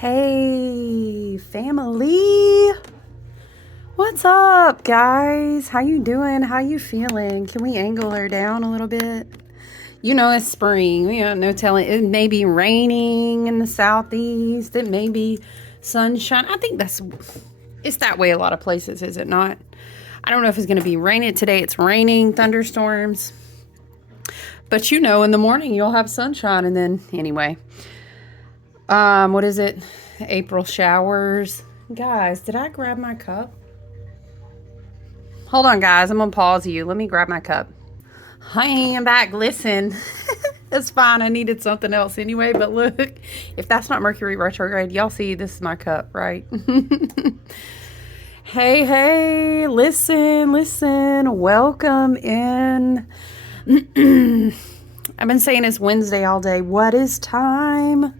Hey, family. What's up, guys? How you doing? How you feeling? Can we angle her down a little bit? You know it's spring. We got no telling. It may be raining in the southeast. It may be sunshine. I think it's that way a lot of places, is it not? I don't know if it's going to be raining today. It's raining, thunderstorms. But in the morning you'll have sunshine, and then anyway. What is it? April showers. Guys, did I grab my cup? Hold on, guys. I'm going to pause you. Let me grab my cup. Hi, I'm back. Listen, it's fine. I needed something else anyway, but look, if that's not Mercury retrograde, y'all see this is my cup, right? Hey, listen. Welcome in. I've been saying it's Wednesday all day. What is time?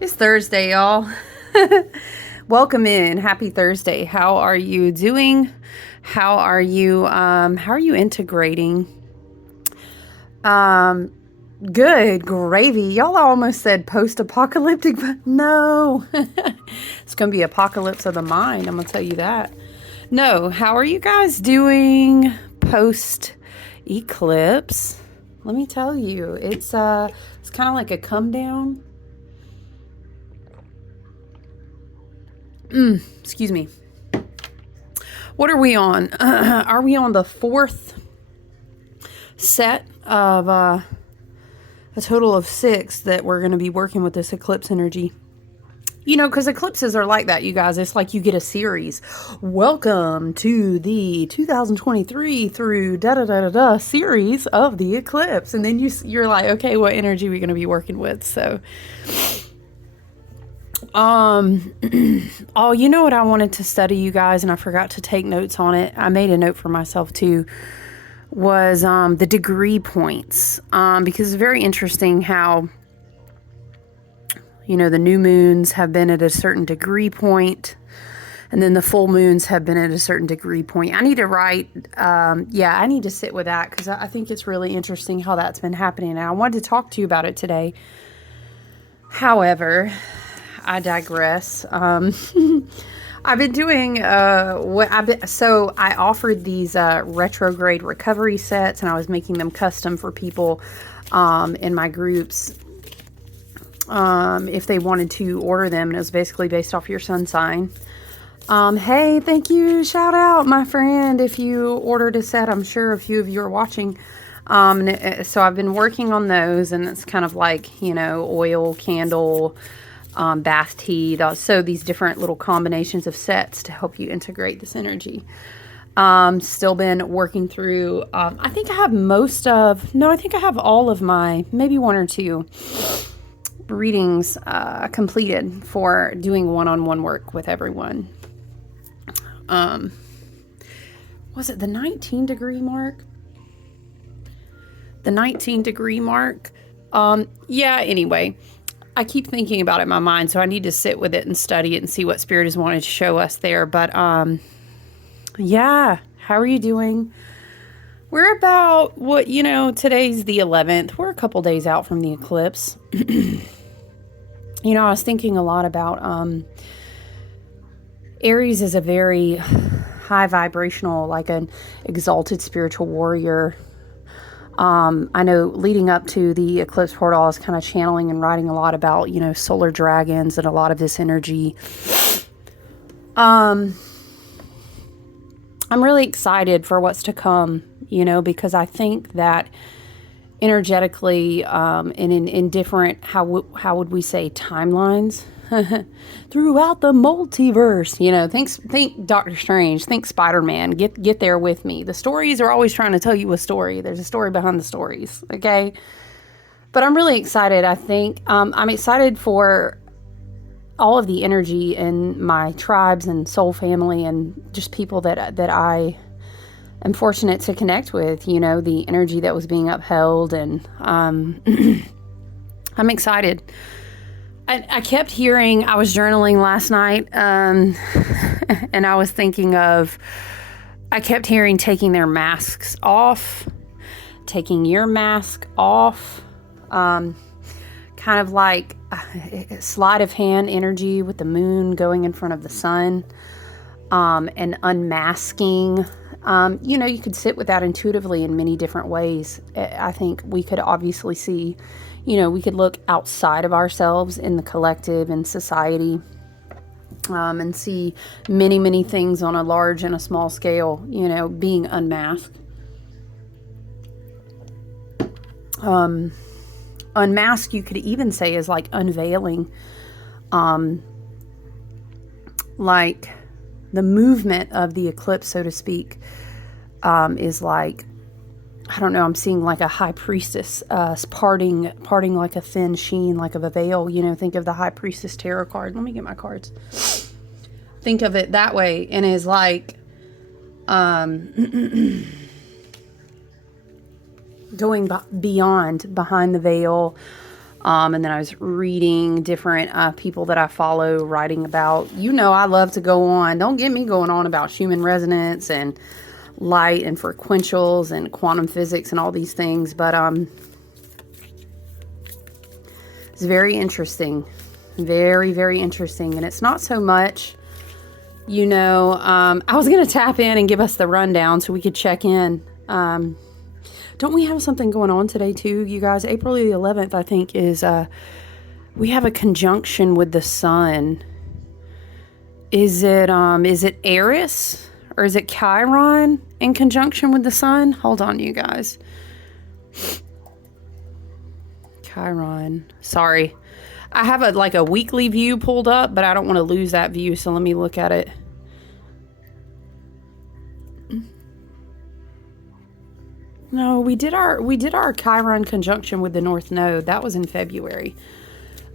It's Thursday, y'all. Welcome in. Happy Thursday. How are you doing? How are you integrating? Good gravy. Y'all almost said post-apocalyptic, but no. It's going to be apocalypse of the mind. I'm going to tell you that. No, how are you guys doing post-eclipse? Let me tell you, it's kind of like a come down. Excuse me. What are we on? Are we on the fourth set of a total of 6 that we're going to be working with this eclipse energy? Because eclipses are like that, you guys. It's like you get a series. Welcome to the 2023 through da-da-da-da-da series of the eclipse. And then you're like, okay, what energy are we going to be working with? So, oh, you know what I wanted to study, you guys, and I forgot to take notes on it. I made a note for myself, too, was the degree points. Because it's very interesting how the new moons have been at a certain degree point, and then the full moons have been at a certain degree point. I need to write, I need to sit with that because I think it's really interesting how that's been happening. And I wanted to talk to you about it today. However, I digress. I've been doing so I offered these retrograde recovery sets, and I was making them custom for people in my groups. If they wanted to order them, and it was basically based off your sun sign. Hey, thank you. Shout out, my friend, if you ordered a set. I'm sure a few of you are watching. So I've been working on those, and it's kind of like, oil, candle, bath tea. So these different little combinations of sets to help you integrate this energy. Still been working through, I think I have I think I have all of my, maybe 1 or 2 readings completed for doing one-on-one work with everyone. Was it the 19 degree mark? Anyway, I keep thinking about it in my mind, so I need to sit with it and study it and see what Spirit has wanted to show us there. But how are you doing? We're about, today's the 11th. We're a couple days out from the eclipse. I was thinking a lot about Aries is a very high vibrational, like an exalted spiritual warrior. I know leading up to the eclipse portal, I was kind of channeling and writing a lot about, solar dragons and a lot of this energy. I'm really excited for what's to come, because I think that energetically, and in different, how would we say, timelines throughout the multiverse, think Doctor Strange, think Spider-Man, get there with me. The stories are always trying to tell you a story. There's a story behind the stories. Okay. But I'm really excited. I think, I'm excited for all of the energy in my tribes and soul family and just people that I am fortunate to connect with, the energy that was being upheld. And I'm excited. I kept hearing, I was journaling last night, and I was thinking I kept hearing taking their masks off, taking your mask off, kind of like sleight of hand energy with the moon going in front of the sun, and unmasking. You could sit with that intuitively in many different ways. I think we could obviously see, we could look outside of ourselves in the collective and society, and see many, many things on a large and a small scale, being unmasked. Unmask, you could even say, is like unveiling. Like the movement of the eclipse, so to speak, is like, I don't know, I'm seeing like a high priestess parting like a thin sheen, like of a veil. Think of the high priestess tarot card. Let me get my cards. Think of it that way, and is like going behind the veil. And then I was reading different people that I follow writing about, I love to go on. Don't get me going on about human resonance and light and frequentials and quantum physics and all these things. But it's very interesting. Very, very interesting. And it's not so much, I was going to tap in and give us the rundown so we could check in. Don't we have something going on today too, you guys? April the 11th, I think, is we have a conjunction with the sun. Is it Aries or is it Chiron in conjunction with the sun? Hold on, you guys. Chiron. Sorry. I have a weekly view pulled up, but I don't want to lose that view, so let me look at it. No, we did our Chiron conjunction with the North Node. That was in February,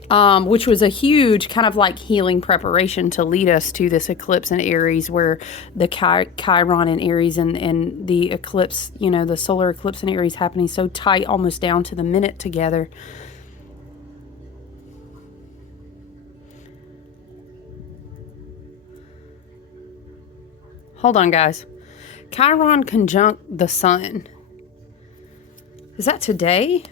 which was a huge kind of like healing preparation to lead us to this eclipse in Aries, where the Chiron in Aries and the eclipse, the solar eclipse in Aries happening so tight, almost down to the minute together. Hold on, guys. Chiron conjunct the sun. Is that today?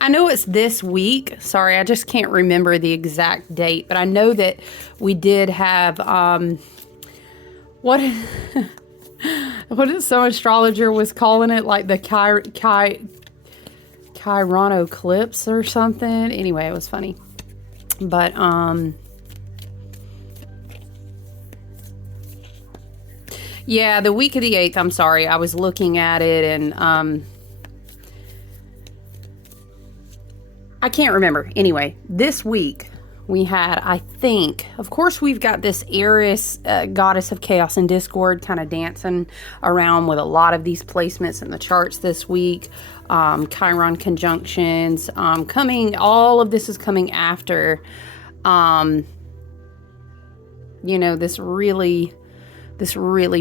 I know it's this week. Sorry, I just can't remember the exact date, but I know that we did have, what some astrologer was calling it, like the Chiron eclipse or something. Anyway, it was funny. But, yeah, the week of the 8th, I'm sorry. I was looking at it and, I can't remember. Anyway, this week we had, I think, of course, we've got this Aries, goddess of chaos and discord, kind of dancing around with a lot of these placements in the charts this week. Chiron conjunctions coming. All of this is coming after, this really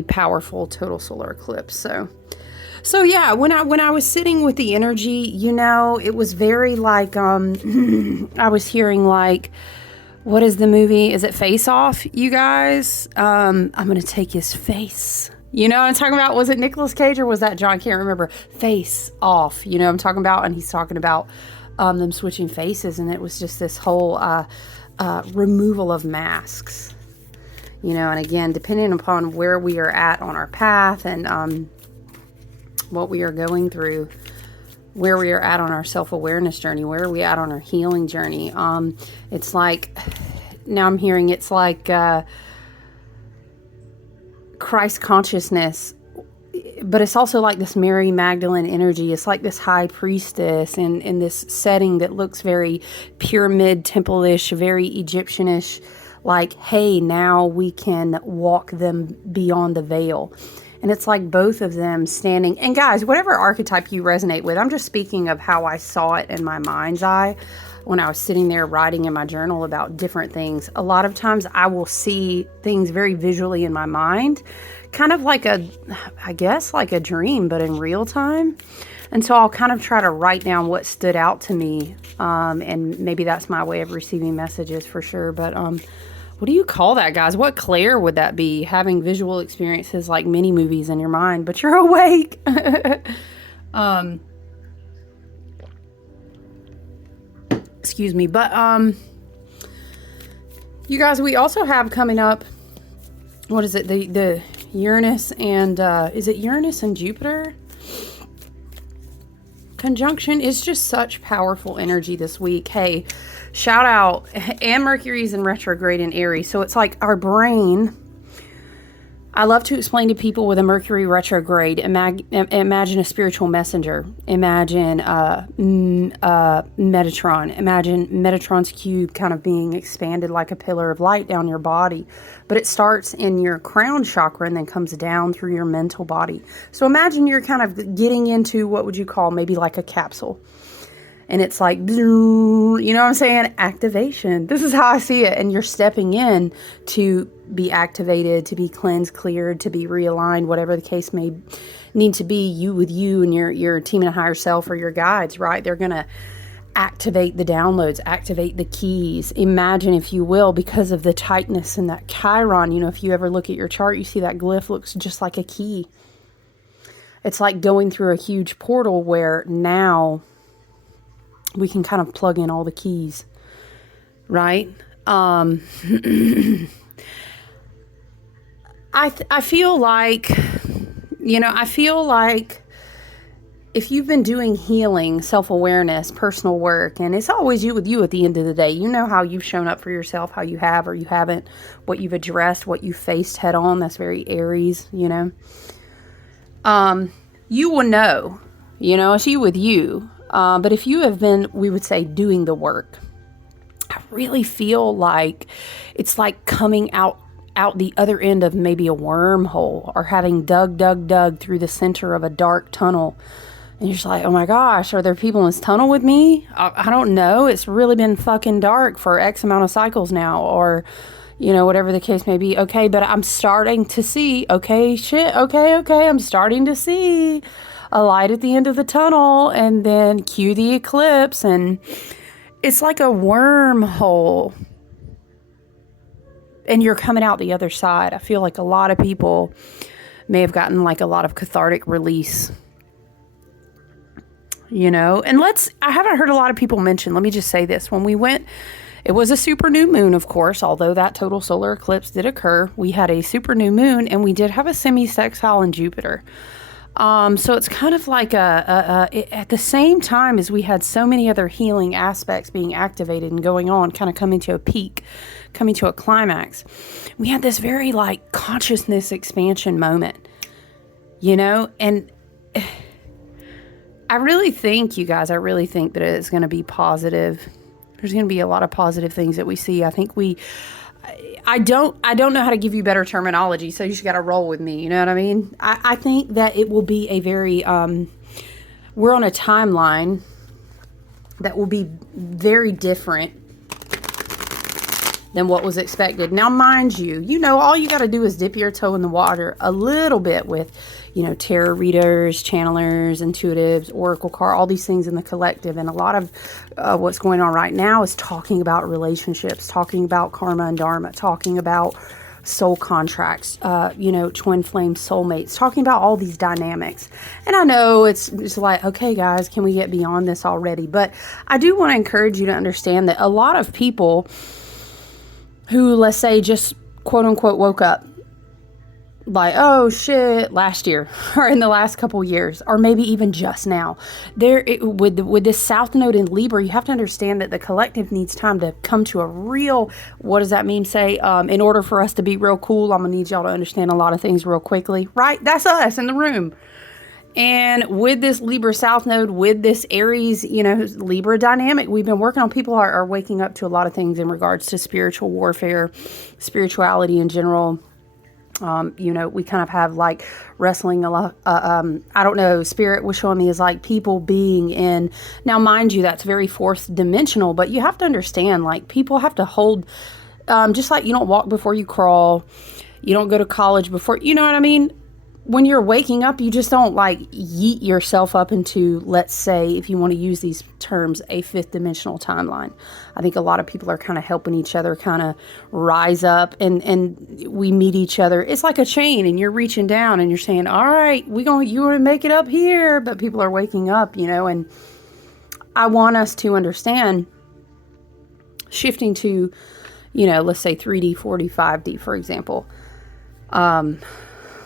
powerful total solar eclipse. So yeah, when I was sitting with the energy, it was very like, I was hearing like, what is the movie? Is it Face Off, you guys? I'm going to take his face. I'm talking about, was it Nicolas Cage or was that John? I can't remember. Face Off, I'm talking about, and he's talking about them switching faces, and it was just this whole removal of masks. And again, depending upon where we are at on our path and what we are going through, where we are at on our self-awareness journey, where are we at on our healing journey. It's like, now I'm hearing it's like Christ consciousness, but it's also like this Mary Magdalene energy. It's like this high priestess in this setting that looks very pyramid temple-ish, very Egyptian-ish, like, hey, now we can walk them beyond the veil. And it's like both of them standing. And guys, whatever archetype you resonate with, I'm just speaking of how I saw it in my mind's eye when I was sitting there writing in my journal about different things. A lot of times I will see things very visually in my mind, kind of like I guess like a dream, but in real time. And so I'll kind of try to write down what stood out to me. And maybe that's my way of receiving messages for sure. But, what do you call that, guys? What clair would that be? Having visual experiences like mini movies in your mind, but you're awake. Excuse me. But, you guys, we also have coming up, what is it? The Uranus and, is it Uranus and Jupiter? Conjunction is just such powerful energy this week. Hey, shout out. And Mercury's in retrograde in Aries. So it's like our brain. I love to explain to people with a Mercury retrograde, imagine a spiritual messenger. Imagine Metatron. Imagine Metatron's cube kind of being expanded like a pillar of light down your body. But it starts in your crown chakra and then comes down through your mental body. So imagine you're kind of getting into, what would you call, maybe like a capsule. And it's like, you know what I'm saying? Activation. This is how I see it. And you're stepping in to be activated, to be cleansed, cleared, to be realigned, whatever the case may need to be, you with you and your team and higher self or your guides, right? They're going to activate the downloads, activate the keys. Imagine, if you will, because of the tightness and that Chiron, you know, if you ever look at your chart, you see that glyph looks just like a key. It's like going through a huge portal where now we can kind of plug in all the keys, right? I feel like, you know, I feel like if you've been doing healing, self-awareness, personal work, and it's always you with you at the end of the day, you know how you've shown up for yourself, how you have or you haven't, what you've addressed, what you faced head on. That's very Aries, you know. You will know, you know, it's you with you. But if you have been, we would say, doing the work, I really feel like it's like coming out the other end of maybe a wormhole, or having dug through the center of a dark tunnel. And you're just like, oh my gosh, are there people in this tunnel with me? I don't know. It's really been fucking dark for X amount of cycles now, or, you know, whatever the case may be. Okay, but I'm starting to see, okay, I'm starting to see a light at the end of the tunnel, and then cue the eclipse, and it's like a wormhole, and you're coming out the other side. I feel like a lot of people may have gotten like a lot of cathartic release, you know. And I haven't heard a lot of people mention, let me just say this, when we went, it was a super new moon, of course, although that total solar eclipse did occur. We had a super new moon, and we did have a semi-sextile in Jupiter. So it's kind of like at the same time as we had so many other healing aspects being activated and going on, kind of coming to a peak, coming to a climax, we had this very like consciousness expansion moment, you know. And I really think, you guys, that it's going to be positive. There's going to be a lot of positive things that we see. I think I don't know how to give you better terminology, so you just got to roll with me. You know what I mean? I think that it will be a very, we're on a timeline that will be very different than what was expected. Now, mind you, you know, all you got to do is dip your toe in the water a little bit with, you know, tarot readers, channelers, intuitives, oracle card, all these things in the collective. And a lot of what's going on right now is talking about relationships, talking about karma and dharma, talking about soul contracts, you know, twin flame soulmates, talking about all these dynamics. And I know it's like, okay, guys, can we get beyond this already? But I do want to encourage you to understand that a lot of people who, let's say, just quote unquote woke up like, oh shit, last year or in the last couple years, or maybe even just now, with this South Node in Libra, you have to understand that the collective needs time to come to a real, what does that mean? Say, in order for us to be real cool, I'm gonna need y'all to understand a lot of things real quickly, right? That's us in the room. And with this Libra South Node, with this Aries, you know, Libra dynamic, we've been working on, people are waking up to a lot of things in regards to spiritual warfare, spirituality in general. You know, we kind of have like wrestling a lot. I don't know, Spirit was showing me is like people being in, now mind you, that's very fourth dimensional, but you have to understand, like, people have to hold, just like you don't walk before you crawl, you don't go to college before, you know what I mean? When you're waking up, you just don't like yeet yourself up into, let's say, if you want to use these terms, a fifth dimensional timeline. I think a lot of people are kind of helping each other kind of rise up, and we meet each other. It's like a chain, and you're reaching down and you're saying, all right, you're going to make it up here, but people are waking up, you know. And I want us to understand shifting to, let's say 3D, 4D, 5D, for example.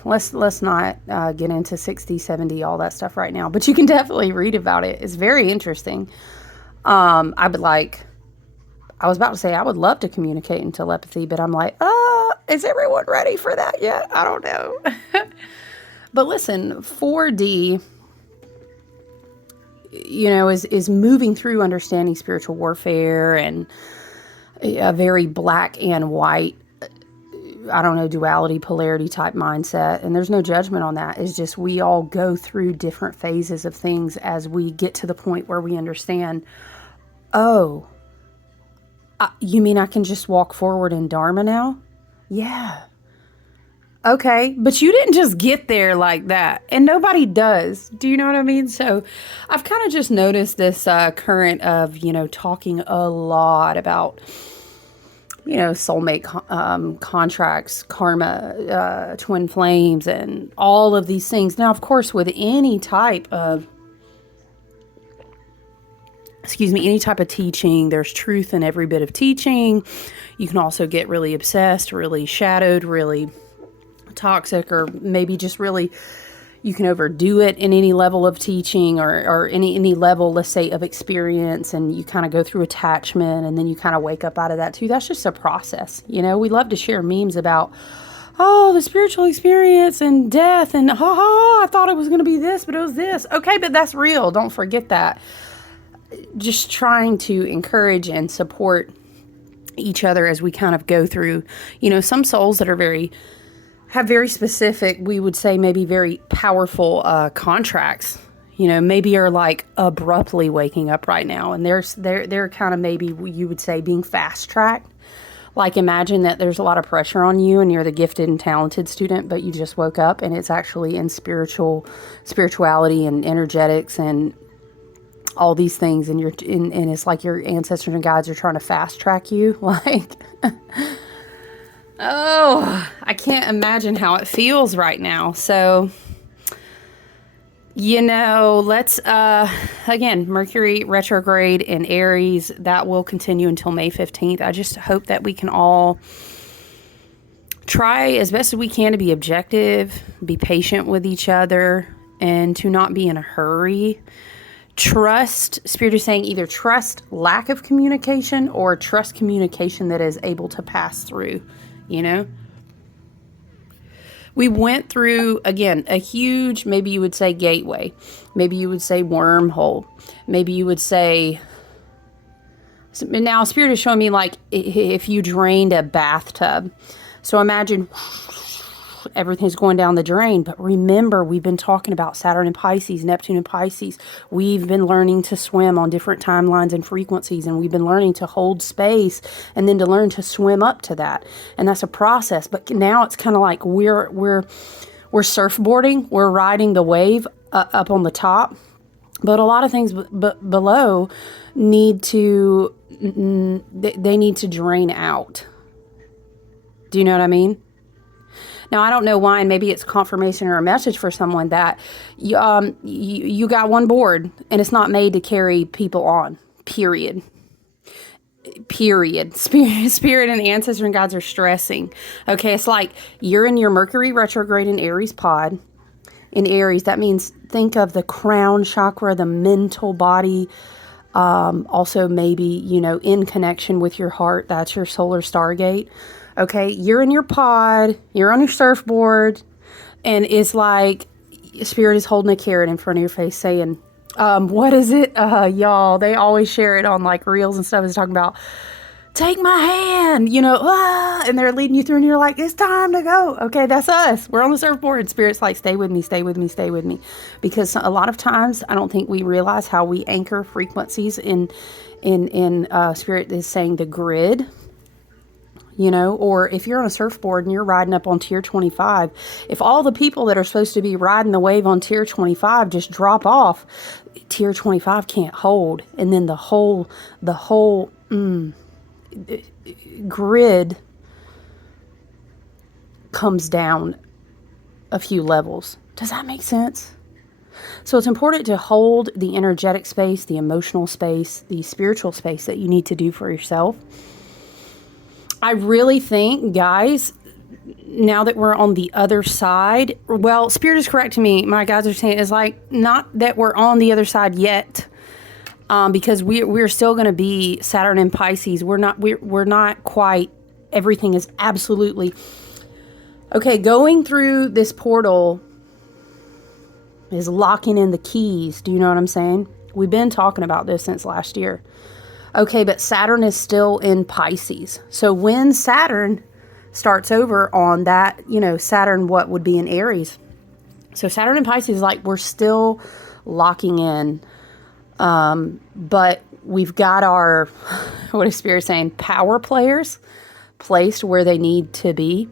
Let's not get into 6D, 7D, all that stuff right now, but you can definitely read about it. It's very interesting. I was about to say I would love to communicate in telepathy, but I'm like, is everyone ready for that yet? I don't know. But listen, 4D, is moving through understanding spiritual warfare and a very black and white, duality, polarity type mindset. And there's no judgment on that. It's just we all go through different phases of things as we get to the point where we understand, oh, you mean I can just walk forward in Dharma now? Yeah. Okay, but you didn't just get there like that, and nobody does. Do you know what I mean? So I've kind of just noticed this current of, talking a lot about, soulmate contracts, karma, twin flames, and all of these things. Now, of course, with any type of teaching, there's truth in every bit of teaching. You can also get really obsessed, really shadowed, really toxic, or maybe just really, you can overdo it in any level of teaching or any level, let's say, of experience, and you kind of go through attachment, and then you kind of wake up out of that too. That's just a process. We love to share memes about, oh, the spiritual experience and death, and I thought it was going to be this, but it was this. Okay, but that's real. Don't forget that. Just trying to encourage and support each other as we kind of go through, some souls that are have very specific, we would say maybe very powerful contracts, maybe are like abruptly waking up right now. And they're kind of, maybe you would say, being fast tracked. Like, imagine that there's a lot of pressure on you and you're the gifted and talented student, but you just woke up and it's actually in spirituality and energetics and all these things, and and it's like your ancestors and guides are trying to fast track you. Like, oh, I can't imagine how it feels right now. So, let's, again, Mercury retrograde in Aries, that will continue until May 15th. I just hope that we can all try as best as we can to be objective, be patient with each other, and to not be in a hurry. Trust, Spirit is saying, either trust lack of communication or trust communication that is able to pass through, We went through, again, a huge, maybe you would say gateway. Maybe you would say wormhole. Maybe you would say, now Spirit is showing me like if you drained a bathtub. So imagine everything's going down the drain. But remember, we've been talking about Saturn and Pisces, Neptune and Pisces. We've been learning to swim on different timelines and frequencies, and we've been learning to hold space and then to learn to swim up to that. And that's a process. But now it's kind of like we're surfboarding, we're riding the wave up on the top. But a lot of things below need to, they need to drain out. Do you know what I mean? Now, I don't know why, and maybe it's confirmation or a message for someone that you got one board and it's not made to carry people on, period. Spirit and ancestor and guides are stressing. Okay, it's like you're in your Mercury retrograde in Aries pod. In Aries, that means think of the crown chakra, the mental body, also maybe, in connection with your heart. That's your solar stargate. Okay, you're in your pod, you're on your surfboard, and it's like Spirit is holding a carrot in front of your face saying, what is it? Y'all, they always share it on like reels and stuff. It's talking about, take my hand, and they're leading you through, and you're like, it's time to go. Okay, that's us. We're on the surfboard. Spirit's like, stay with me, stay with me, stay with me. Because a lot of times, I don't think we realize how we anchor frequencies in Spirit is saying the grid. Or if you're on a surfboard and you're riding up on tier 25, if all the people that are supposed to be riding the wave on tier 25 just drop off, tier 25 can't hold. And then the whole grid comes down a few levels. Does that make sense? So it's important to hold the energetic space, the emotional space, the spiritual space that you need to do for yourself. I really think, guys, now that we're on the other side, well, Spirit is correcting me. My guides are saying it's like not that we're on the other side yet, because we're still going to be Saturn and Pisces. We're not quite. Everything is absolutely okay. Going through this portal is locking in the keys. Do you know what I'm saying? We've been talking about this since last year. Okay, but Saturn is still in Pisces. So when Saturn starts over on that, Saturn, what would be in Aries? So Saturn in Pisces, like we're still locking in. But we've got our, what is Spirit saying? Power players placed where they need to be.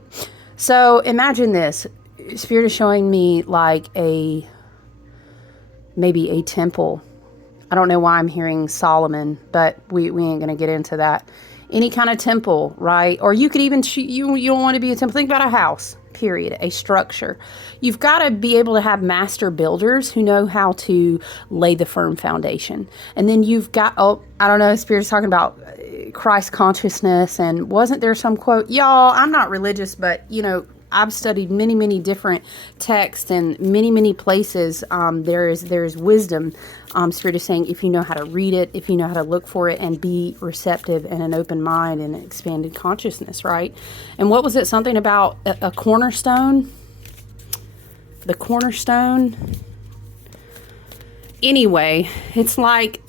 So imagine this. Spirit is showing me like maybe a temple. I don't know why I'm hearing Solomon, but we ain't going to get into that. Any kind of temple, right? Or you could even, you don't want to be a temple. Think about a house, period, a structure. You've got to be able to have master builders who know how to lay the firm foundation. And then you've got, I don't know, Spirit's talking about Christ consciousness. And wasn't there some quote? Y'all, I'm not religious, but, I've studied many, many different texts and many, many places. There's wisdom. Spirit is saying if you know how to read it, if you know how to look for it and be receptive and an open mind and an expanded consciousness, right? And what was it? Something about a cornerstone? The cornerstone? Anyway, it's like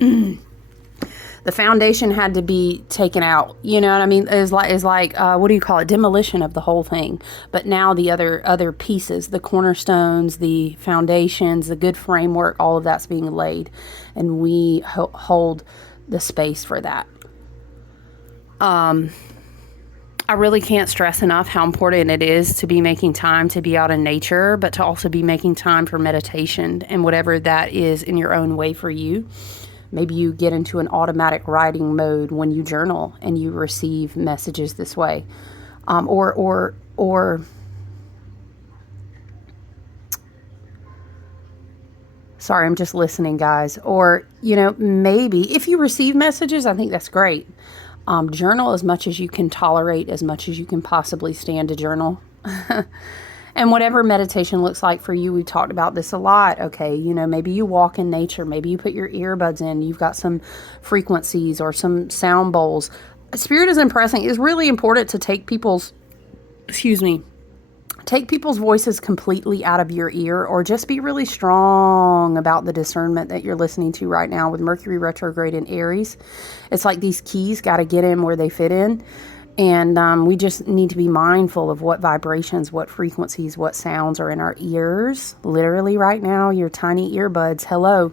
the foundation had to be taken out. You know what I mean? Is like what do you call it? Demolition of the whole thing. But now the other pieces, the cornerstones, the foundations, the good framework, all of that's being laid, and we hold the space for that. I really can't stress enough how important it is to be making time to be out in nature, but to also be making time for meditation and whatever that is in your own way for you. Maybe you get into an automatic writing mode when you journal and you receive messages this way. Or sorry, I'm just listening, guys. Or, maybe if you receive messages, I think that's great. Journal as much as you can tolerate, as much as you can possibly stand to journal. And whatever meditation looks like for you, we talked about this a lot. Okay, maybe you walk in nature. Maybe you put your earbuds in. You've got some frequencies or some sound bowls. Spirit is impressing. It's really important to take people's voices completely out of your ear, or just be really strong about the discernment that you're listening to right now with Mercury retrograde in Aries. It's like these keys got to get in where they fit in. And we just need to be mindful of what vibrations, what frequencies, what sounds are in our ears. Literally right now, your tiny earbuds. Hello.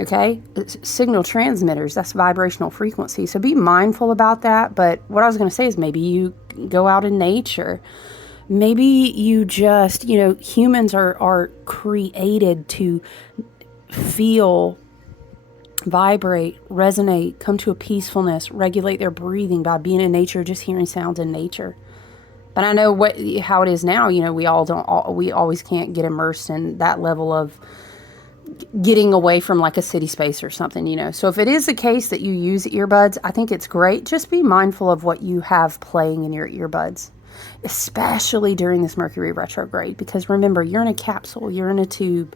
Okay? It's signal transmitters. That's vibrational frequency. So be mindful about that. But what I was going to say is maybe you go out in nature. Maybe you just, humans are created to feel, vibrate, resonate, come to a peacefulness, regulate their breathing by being in nature, just hearing sounds in nature. But I know how it is now. We always can't get immersed in that level of getting away from like a city space or something. So if it is the case that you use earbuds, I think it's great. Just be mindful of what you have playing in your earbuds, especially during this Mercury retrograde, because remember, you're in a capsule, you're in a tube.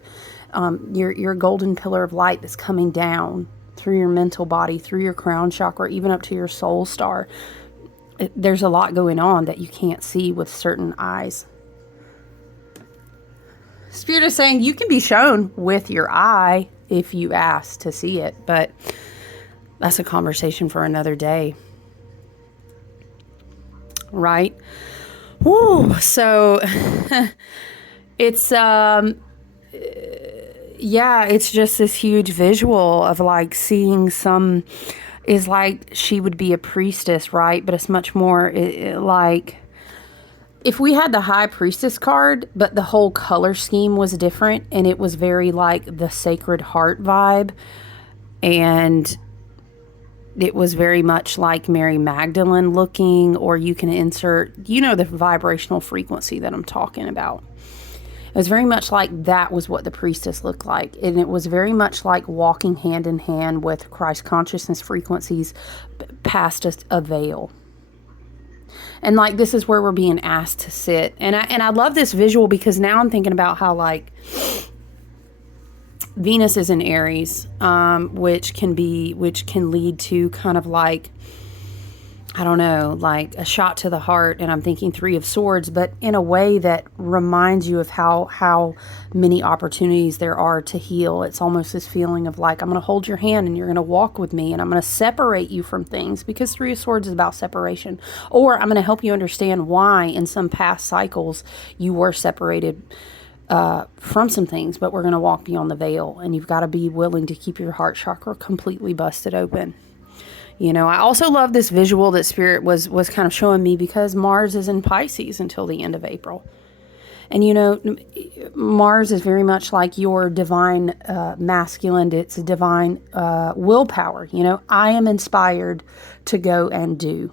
You're a golden pillar of light that's coming down through your mental body, through your crown chakra, even up to your soul star. There's a lot going on that you can't see with certain eyes. Spirit is saying you can be shown with your eye if you ask to see it, but that's a conversation for another day. Right? Woo! So it's it's just this huge visual of like seeing some, is like she would be a priestess, right? But it's much more like if we had the High Priestess card, but the whole color scheme was different and it was very like the Sacred Heart vibe. And it was very much like Mary Magdalene looking, or you can insert, the vibrational frequency that I'm talking about. It was very much like that was what the priestess looked like. And it was very much like walking hand in hand with Christ consciousness frequencies past a veil. And like, this is where we're being asked to sit. And I love this visual because now I'm thinking about how like Venus is in Aries, which can lead to kind of like, I don't know, like a shot to the heart. And I'm thinking Three of Swords, but in a way that reminds you of how many opportunities there are to heal. It's almost this feeling of like, I'm going to hold your hand and you're going to walk with me and I'm going to separate you from things, because Three of Swords is about separation. Or I'm going to help you understand why in some past cycles you were separated from some things, but we're going to walk beyond the veil, and you've got to be willing to keep your heart chakra completely busted open. I also love this visual that Spirit was kind of showing me, because Mars is in Pisces until the end of April. And, Mars is very much like your divine masculine. It's a divine willpower. I am inspired to go and do.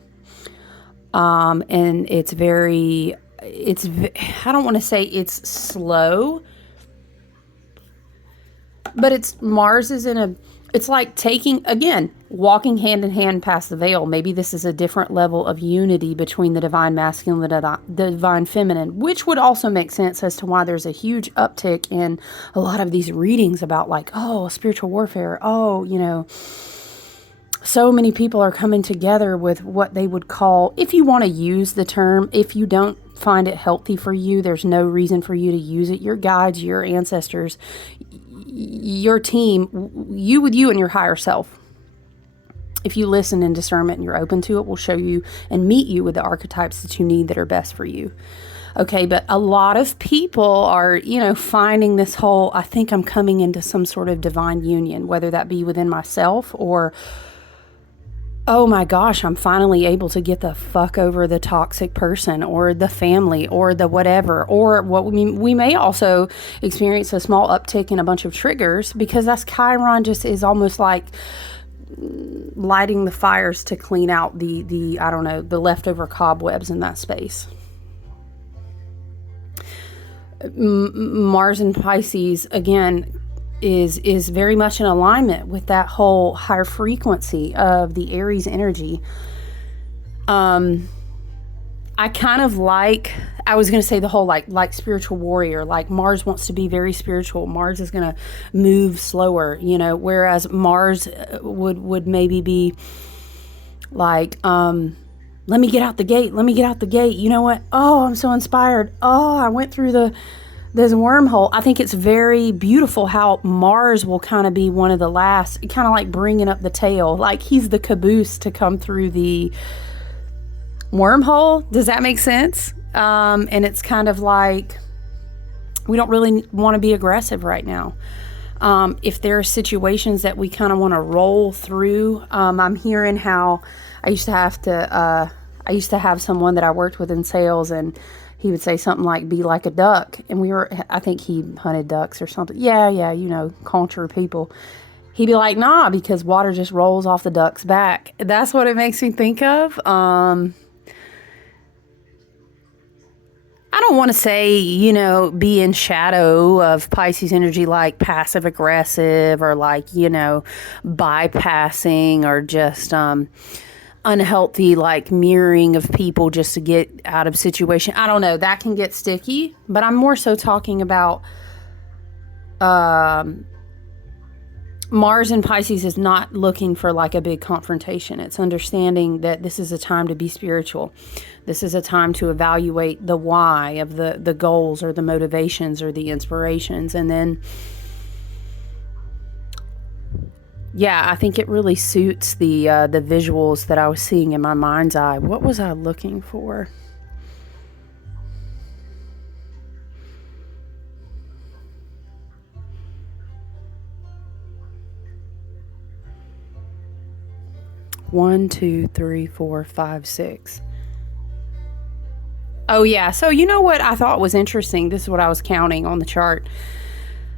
And it's I don't want to say it's slow, but Mars is it's like walking hand in hand past the veil. Maybe this is a different level of unity between the divine masculine and the divine feminine, which would also make sense as to why there's a huge uptick in a lot of these readings about like, spiritual warfare. So many people are coming together with what they would call, if you want to use the term, if you don't find it healthy for you, there's no reason for you to use it. Your guides, your ancestors, your team, you with you and your higher self, if you listen in discernment and you're open to it, will show you and meet you with the archetypes that you need that are best for you. Okay, but a lot of people are, finding this whole, I think I'm coming into some sort of divine union, whether that be within myself or, oh my gosh, I'm finally able to get the fuck over the toxic person or the family or the whatever. Or we may also experience a small uptick in a bunch of triggers, because that's Chiron just is almost like lighting the fires to clean out the I don't know, the leftover cobwebs in that space. Mars in Pisces, again, is very much in alignment with that whole higher frequency of the Aries energy. I kind of like, I was going to say the whole like spiritual warrior, like Mars wants to be very spiritual. Mars is going to move slower, whereas Mars would maybe be like, let me get out the gate. Let me get out the gate. You know what? Oh, I'm so inspired. Oh, I went through this wormhole. I think it's very beautiful how Mars will kind of be one of the last, kind of like bringing up the tail. Like he's the caboose to come through the wormhole. Does that make sense? And it's kind of like, we don't really want to be aggressive right now. If there are situations that we kind of want to roll through, I'm hearing how I used to have someone that I worked with in sales, and he would say something like, be like a duck. And I think he hunted ducks or something. Yeah, culture people. He'd be like, nah, because water just rolls off the duck's back. That's what it makes me think of. I don't want to say, be in shadow of Pisces energy, like passive aggressive or like, bypassing or just unhealthy, like mirroring of people just to get out of situation. I don't know. That can get sticky, but I'm more so talking about Mars in Pisces is not looking for like a big confrontation. It's understanding that this is a time to be spiritual. This is a time to evaluate the why of the goals or the motivations or the inspirations. And then, yeah, I think it really suits the visuals that I was seeing in my mind's eye. What was I looking for? One, two, three, four, five, six. Oh, yeah. So you know what I thought was interesting? This is what I was counting on the chart.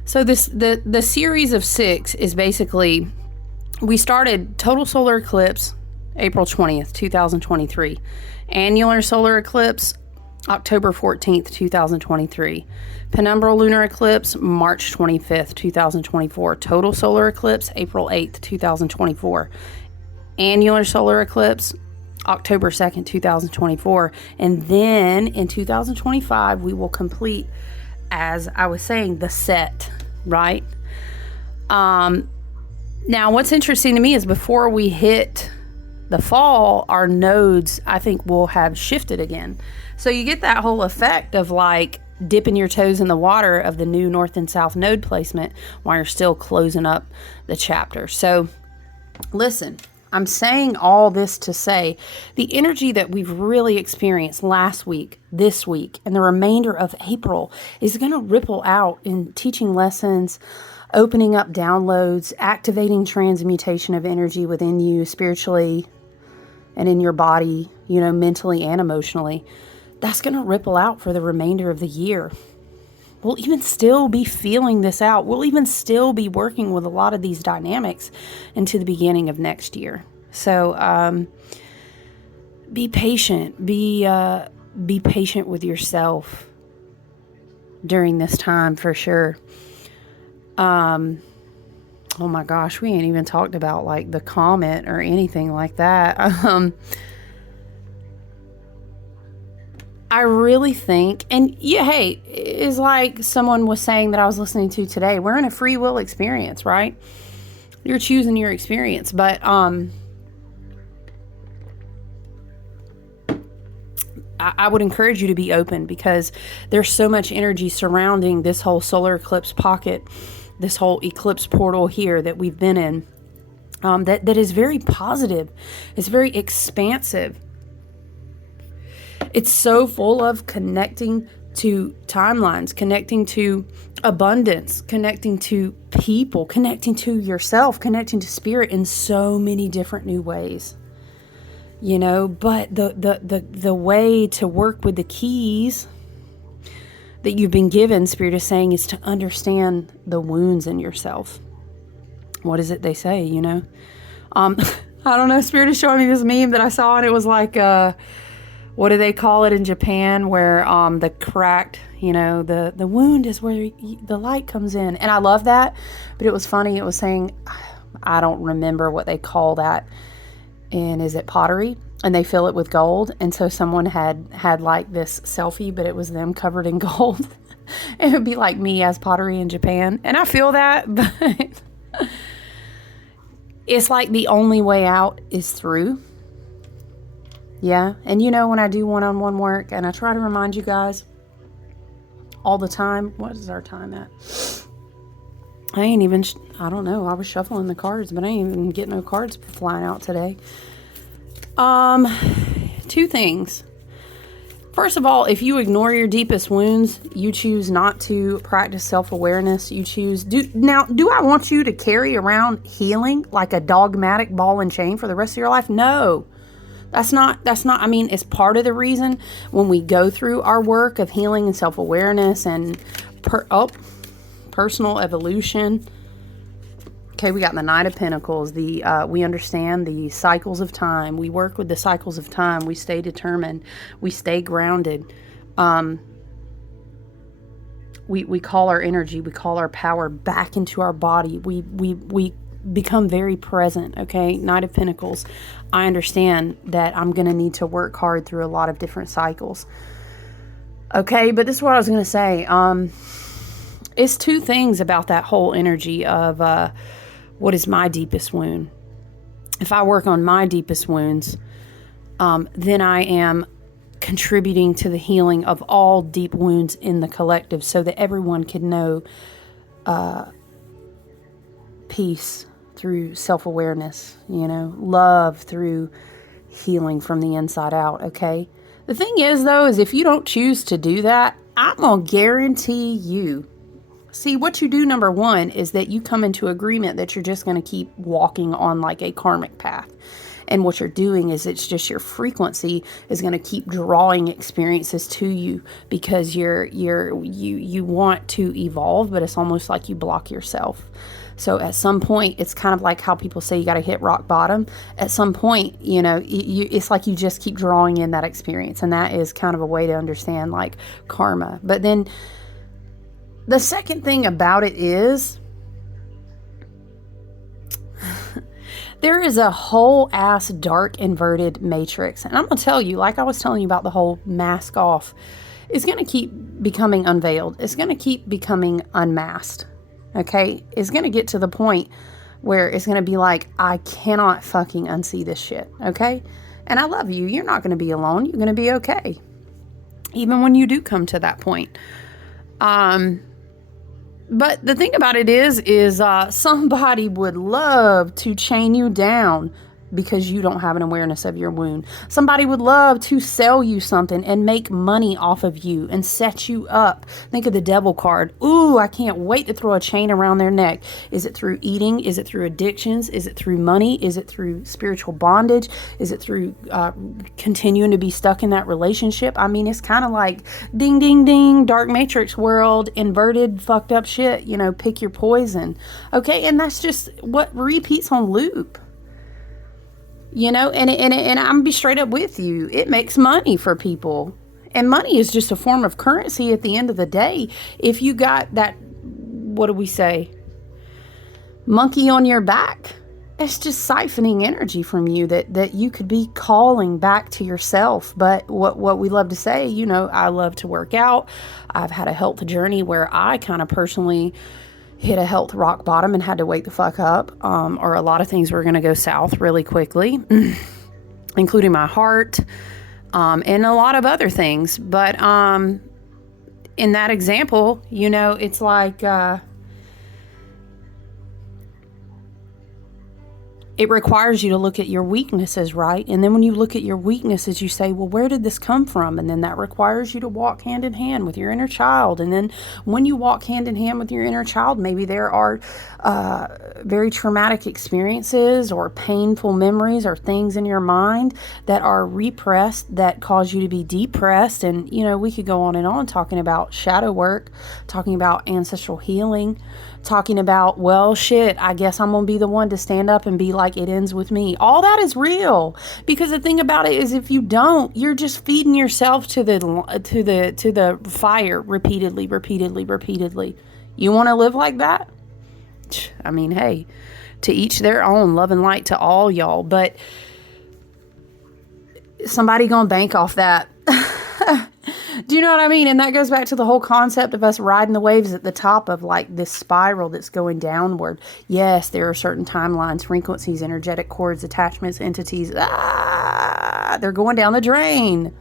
So the series of 6 is basically we started total solar eclipse April 20th, 2023. Annular solar eclipse October 14th, 2023. Penumbral lunar eclipse March 25th, 2024. Total solar eclipse April 8th, 2024. Annular solar eclipse October 2nd, 2024. And then in 2025, we will complete, as I was saying, the set, right? Now, what's interesting to me is before we hit the fall, our nodes, I think, will have shifted again. So you get that whole effect of like dipping your toes in the water of the new north and south node placement while you're still closing up the chapter. So listen, I'm saying all this to say the energy that we've really experienced last week, this week, and the remainder of April is going to ripple out in teaching lessons, opening up downloads, activating transmutation of energy within you spiritually and in your body, you know, mentally and emotionally. That's going to ripple out for the remainder of the year. We'll even still be feeling this out. We'll even still be working with a lot of these dynamics into the beginning of next year. So be patient. Be patient with yourself during this time for sure. Oh my gosh, we ain't even talked about like the comet or anything like that. I really think, and yeah, hey, it's like someone was saying that I was listening to today. We're in a free will experience, right? You're choosing your experience, but I would encourage you to be open because there's so much energy surrounding this whole solar eclipse pocket, this whole eclipse portal here that we've been in, that is very positive. It's very expansive. It's so full of connecting to timelines, connecting to abundance, connecting to people, connecting to yourself, connecting to spirit in so many different new ways. You know, but the way to work with the keys that you've been given, Spirit is saying, is to understand the wounds in yourself. What is it they say, you know? I don't know, Spirit is showing me this meme that I saw, and it was like, what do they call it in Japan, where the cracked, you know, the wound is where the light comes in. And I love that, but it was funny. It was saying, I don't remember what they call that. And is it pottery? And they fill it with gold. And so someone had like this selfie, but it was them covered in gold. It would be like me as pottery in Japan. And I feel that, but it's like the only way out is through. Yeah. And you know, when I do one-on-one work, and I try to remind you guys all the time, what is our time at? I don't know. I was shuffling the cards, but I ain't even getting no cards flying out today. Two things. First of all, if you ignore your deepest wounds, you choose not to practice self-awareness. Do I want you to carry around healing like a dogmatic ball and chain for the rest of your life? No. That's not, I mean, it's part of the reason when we go through our work of healing and self-awareness and personal evolution. Okay, we got the Knight of Pentacles. We understand the cycles of time. We work with the cycles of time. We stay determined. We stay grounded. We call our energy, we call our power back into our body. We become very present, okay? Knight of Pentacles. I understand that I'm going to need to work hard through a lot of different cycles. Okay, but this is what I was going to say. It's two things about that whole energy of what is my deepest wound. If I work on my deepest wounds, then I am contributing to the healing of all deep wounds in the collective so that everyone can know peace through self-awareness, you know, love through healing from the inside out, okay? The thing is, though, is if you don't choose to do that, I'm going to guarantee you. See, what you do, number one, is that you come into agreement that you're just going to keep walking on like a karmic path. And what you're doing is it's just your frequency is going to keep drawing experiences to you because you want to evolve, but it's almost like you block yourself. So at some point, it's kind of like how people say you got to hit rock bottom. At some point, you know, it's like you just keep drawing in that experience. And that is kind of a way to understand like karma. But then the second thing about it is there is a whole ass dark inverted matrix. And I'm going to tell you, like I was telling you about the whole mask off, it's going to keep becoming unveiled. It's going to keep becoming unmasked. Okay? It's going to get to the point where it's going to be like, I cannot fucking unsee this shit. Okay? And I love you. You're not going to be alone. You're going to be okay. Even when you do come to that point. But the thing about it is somebody would love to chain you down because you don't have an awareness of your wound. Somebody would love to sell you something and make money off of you and set you up. Think of the devil card. Ooh, I can't wait to throw a chain around their neck. Is it through eating? Is it through addictions? Is it through money? Is it through spiritual bondage? Is it through continuing to be stuck in that relationship? I mean, it's kind of like ding, ding, ding, dark matrix world, inverted, fucked up shit, you know, pick your poison. Okay, and that's just what repeats on loop. You know, and I'm gonna be straight up with you. It makes money for people. And money is just a form of currency at the end of the day. If you got that, what do we say, monkey on your back, it's just siphoning energy from you that you could be calling back to yourself. But what we love to say, you know, I love to work out. I've had a health journey where I kind of personally hit a health rock bottom and had to wake the fuck up, or a lot of things were going to go south really quickly, including my heart, and a lot of other things. But in that example, you know, it's like it requires you to look at your weaknesses, right? And then when you look at your weaknesses, you say, well, where did this come from? And then that requires you to walk hand in hand with your inner child. And then when you walk hand in hand with your inner child, maybe there are very traumatic experiences or painful memories or things in your mind that are repressed that cause you to be depressed. And, you know, we could go on talking about shadow work, talking about ancestral healing, talking about, well, shit, I guess I'm going to be the one to stand up and be like, it ends with me. All that is real. Because the thing about it is if you don't, you're just feeding yourself to the fire repeatedly. You want to live like that? I mean, hey, to each their own, love and light to all y'all. But somebody going to bank off that. Do you know what I mean? And that goes back to the whole concept of us riding the waves at the top of like this spiral that's going downward. Yes, there are certain timelines, frequencies, energetic cords, attachments, entities. They're going down the drain.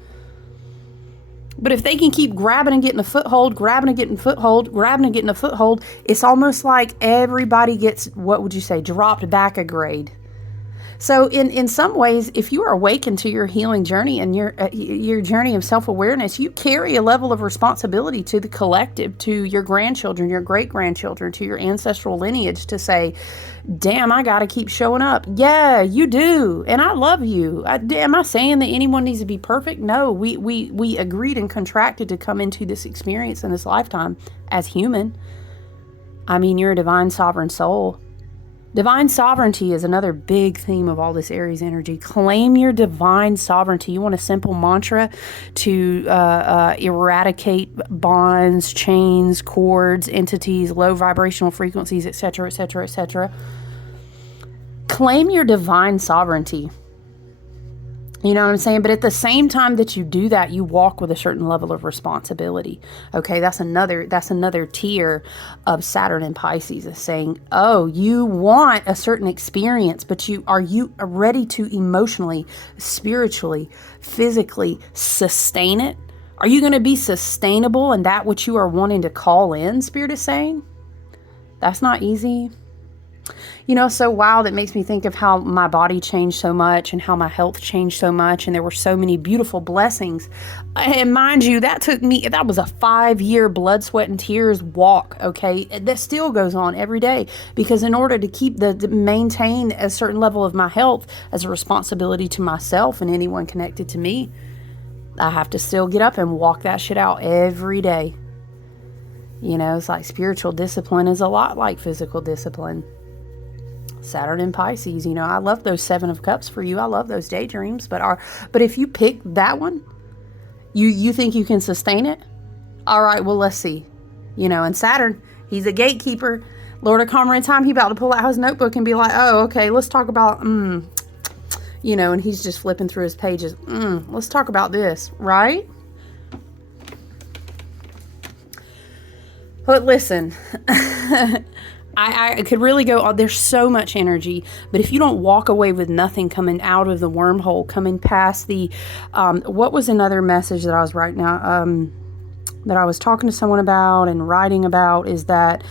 But if they can keep grabbing and getting a foothold, grabbing and getting a foothold, it's almost like everybody gets, what would you say, dropped back a grade. So in some ways, if you are awakened to your healing journey and your journey of self-awareness, you carry a level of responsibility to the collective, to your grandchildren, your great-grandchildren, to your ancestral lineage to say, damn, I got to keep showing up. Yeah, you do. And I love you. Am I saying that anyone needs to be perfect? No, we agreed and contracted to come into this experience in this lifetime as human. I mean, you're a divine sovereign soul. Divine sovereignty is another big theme of all this Aries energy. Claim your divine sovereignty. You want a simple mantra to eradicate bonds, chains, cords, entities, low vibrational frequencies, etc., etc., etc. Claim your divine sovereignty. You know what I'm saying? But at the same time that you do that, you walk with a certain level of responsibility. Okay, that's another tier of Saturn and Pisces is saying, oh, you want a certain experience, but are you ready to emotionally, spiritually, physically sustain it? Are you going to be sustainable in that which you are wanting to call in, Spirit is saying? That's not easy. You know, so wild, it makes me think of how my body changed so much and how my health changed so much. And there were so many beautiful blessings. And mind you, that was a 5-year blood, sweat, and tears walk. Okay. That still goes on every day because in order to maintain a certain level of my health as a responsibility to myself and anyone connected to me, I have to still get up and walk that shit out every day. You know, it's like spiritual discipline is a lot like physical discipline. Saturn in Pisces, you know, I love those 7 of Cups for you. I love those daydreams, but if you pick that one, you think you can sustain it? All right, well, let's see. You know, and Saturn, he's a gatekeeper, Lord of Karma and Time. He about to pull out his notebook and be like, oh, okay, let's talk about, you know, and he's just flipping through his pages. Let's talk about this, right? But listen, I could really go, there's so much energy, but if you don't walk away with nothing coming out of the wormhole, coming past the, what was another message that I was writing out, that I was talking to someone about and writing about, is that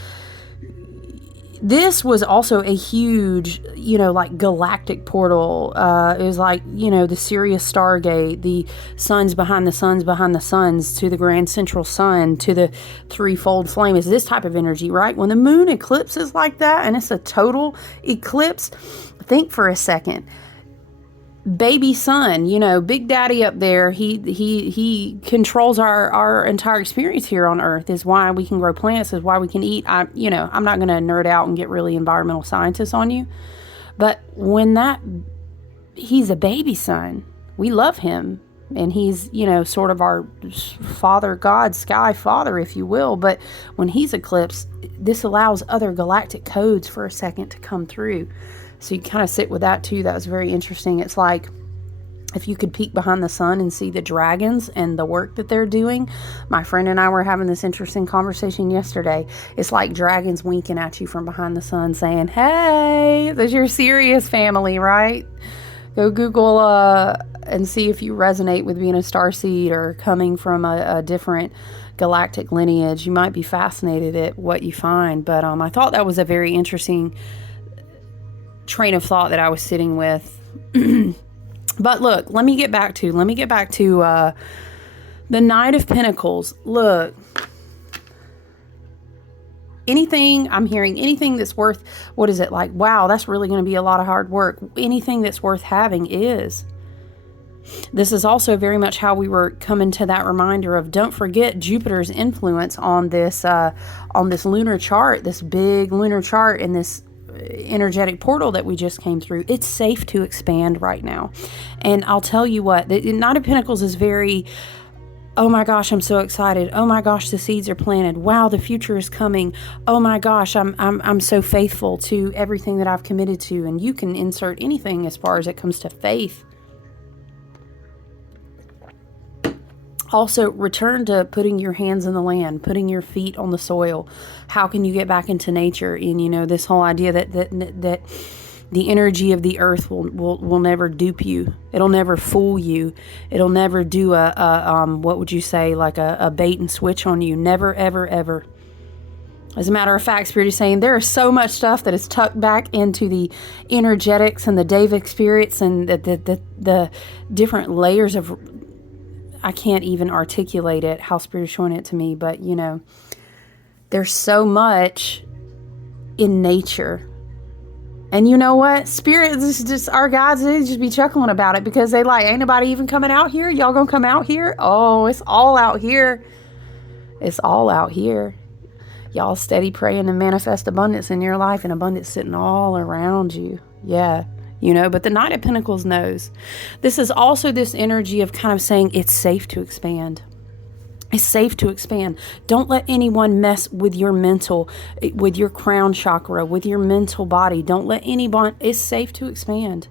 this was also a huge, you know, like galactic portal. It was like, you know, the Sirius Stargate, the suns behind the suns behind the suns, to the grand central sun, to the threefold flame. Is this type of energy, right? When the moon eclipses like that, and it's a total eclipse, think for a second. Baby sun, you know, Big Daddy up there, he controls our entire experience here on Earth. Is why we can grow plants, is why we can eat. I'm not going to nerd out and get really environmental scientist on you, but when he's a baby sun, we love him, and he's, you know, sort of our father, God, sky father, if you will. But when he's eclipsed, this allows other galactic codes for a second to come through. So you kind of sit with that too. That was very interesting. It's like if you could peek behind the sun and see the dragons and the work that they're doing. My friend and I were having this interesting conversation yesterday. It's like dragons winking at you from behind the sun saying, hey, there's your Sirius family, right? Go Google and see if you resonate with being a starseed or coming from a different galactic lineage. You might be fascinated at what you find. But I thought that was a very interesting train of thought that I was sitting with. But look, let me get back to the Knight of Pentacles. Look, I'm hearing anything that's worth, what is it, like, wow, that's really going to be a lot of hard work. Anything that's worth having is. This is also very much how we were coming to that reminder of, don't forget Jupiter's influence on this lunar chart, this big lunar chart, and this energetic portal that we just came through. It's safe to expand right now. And I'll tell you what, the Knight of Pentacles is very, oh my gosh, I'm so excited. Oh my gosh, the seeds are planted. Wow, the future is coming. Oh my gosh, I'm so faithful to everything that I've committed to. And you can insert anything as far as it comes to faith. Also, return to putting your hands in the land, putting your feet on the soil. How can you get back into nature? And, you know, this whole idea that the energy of the earth will never dupe you. It'll never fool you. It'll never do what would you say, like a bait and switch on you. Never, ever, ever. As a matter of fact, Spirit is saying there is so much stuff that is tucked back into the energetics and the Davic spirits and the different layers of, I can't even articulate it, how Spirit is showing it to me, but, you know, there's so much in nature. And you know what? Spirit, this is just, our guides, they just be chuckling about it because they like, ain't nobody even coming out here? Y'all gonna come out here? Oh, it's all out here. It's all out here. Y'all steady praying to manifest abundance in your life, and abundance sitting all around you. Yeah. You know, but the Knight of Pentacles knows. This is also this energy of kind of saying it's safe to expand. It's safe to expand. Don't let anyone mess with your mental, with your crown chakra, with your mental body. Don't let anyone, it's safe to expand.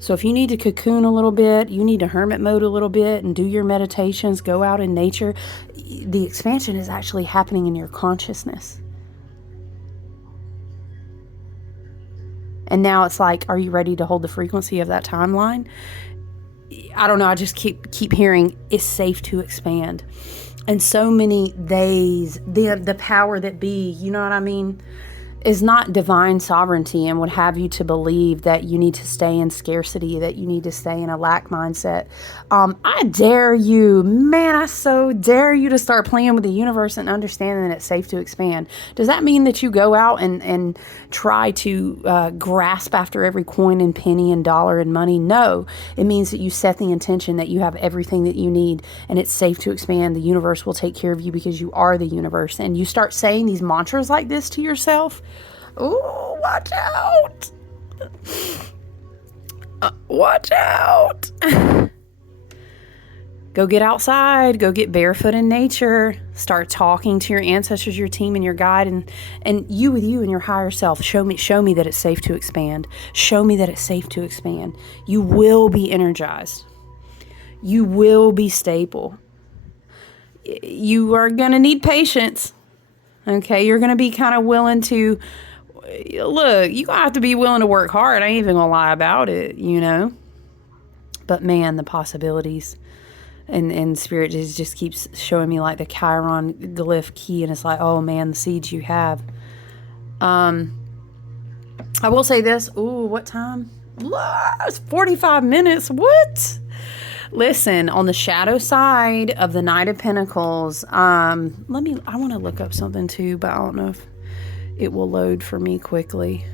So if you need to cocoon a little bit, you need to hermit mode a little bit and do your meditations, go out in nature, the expansion is actually happening in your consciousness. And now it's like, are you ready to hold the frequency of that timeline? I don't know. I just keep hearing it's safe to expand. And so many days, the power that be, you know what I mean? is not divine sovereignty and would have you to believe that you need to stay in scarcity, that you need to stay in a lack mindset. I dare you, man, I so dare you to start playing with the universe and understanding that it's safe to expand. Does that mean that you go out and try to grasp after every coin and penny and dollar and money? No, it means that you set the intention that you have everything that you need and it's safe to expand. The universe will take care of you because you are the universe. And you start saying these mantras like this to yourself. Oh, watch out. Watch out. Go get outside. Go get barefoot in nature. Start talking to your ancestors, your team, and your guide, and you with you and your higher self. Show me that it's safe to expand. Show me that it's safe to expand. You will be energized. You will be stable. You are going to need patience. Okay, you're going to be kind of willing to, look, you're going to have to be willing to work hard. I ain't even going to lie about it, you know. But man, the possibilities and Spirit just keeps showing me like the Chiron glyph key. And it's like, oh man, the seeds you have. I will say this. Ooh, what time? It's 45 minutes. What? Listen, on the shadow side of the Knight of Pentacles, I want to look up something too, but I don't know if it will load for me quickly.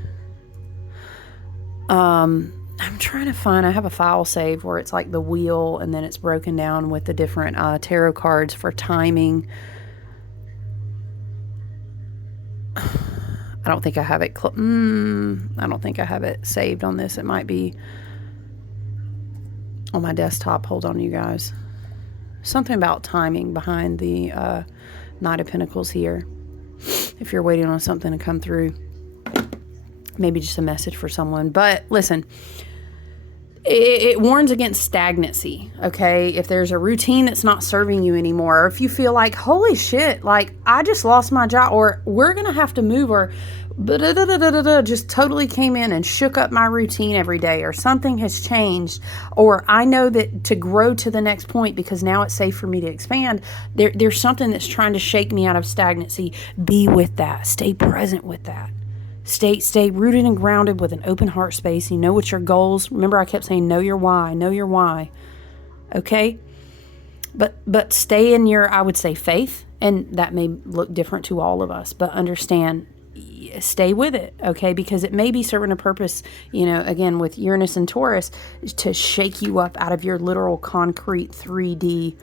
I'm trying to find, I have a file saved where it's like the wheel and then it's broken down with the different tarot cards for timing. I don't think I have it. I don't think I have it saved on this. It might be on my desktop. Hold on, you guys. Something about timing behind the Knight of Pentacles here. If you're waiting on something to come through, maybe just a message for someone. But listen, it warns against stagnancy, okay? If there's a routine that's not serving you anymore, or if you feel like, holy shit, like I just lost my job, or we're going to have to move, or just totally came in and shook up my routine every day, or something has changed, or I know that to grow to the next point because now it's safe for me to expand, there's something that's trying to shake me out of stagnancy. Be with that. Stay present with that. Stay rooted and grounded with an open heart space. You know what your goals. Remember, I kept saying, know your why. Know your why. Okay? But stay in your, I would say, faith. And that may look different to all of us. But understand, stay with it, okay? Because it may be serving a purpose, you know, again, with Uranus and Taurus, to shake you up out of your literal concrete 3D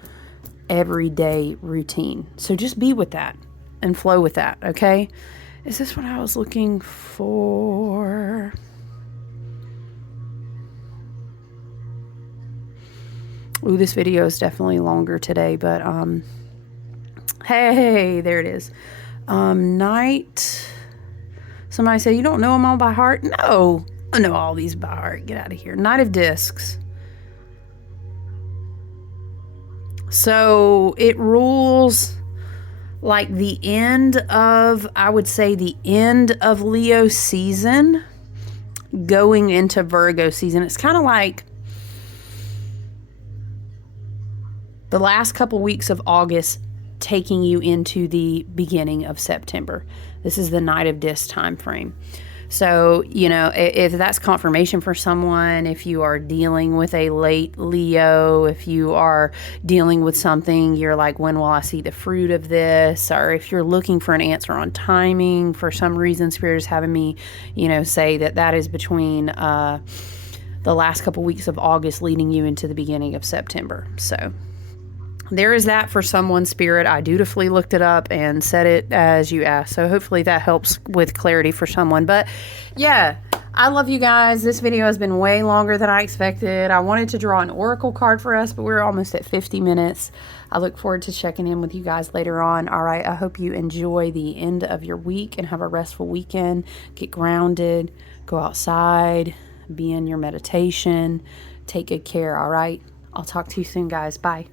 everyday routine. So just be with that and flow with that, okay? Is this what I was looking for? Ooh, this video is definitely longer today, but hey, there it is. Night. Somebody said, you don't know them all by heart? No, I know all these by heart. Get out of here. Knight of Discs. So it rules like the end of, I would say, the end of Leo season going into Virgo season. It's kind of like the last couple weeks of August taking you into the beginning of September. This is the Knight of Discs time frame. So, you know, if that's confirmation for someone, if you are dealing with a late Leo, if you are dealing with something, you're like, when will I see the fruit of this? Or if you're looking for an answer on timing, for some reason, Spirit is having me, you know, say that is between the last couple weeks of August leading you into the beginning of September. So there is that for someone, Spirit. I dutifully looked it up and said it as you asked. So hopefully that helps with clarity for someone. But yeah, I love you guys. This video has been way longer than I expected. I wanted to draw an oracle card for us, but we're almost at 50 minutes. I look forward to checking in with you guys later on. All right, I hope you enjoy the end of your week and have a restful weekend. Get grounded, go outside, be in your meditation. Take good care, all right? I'll talk to you soon, guys. Bye.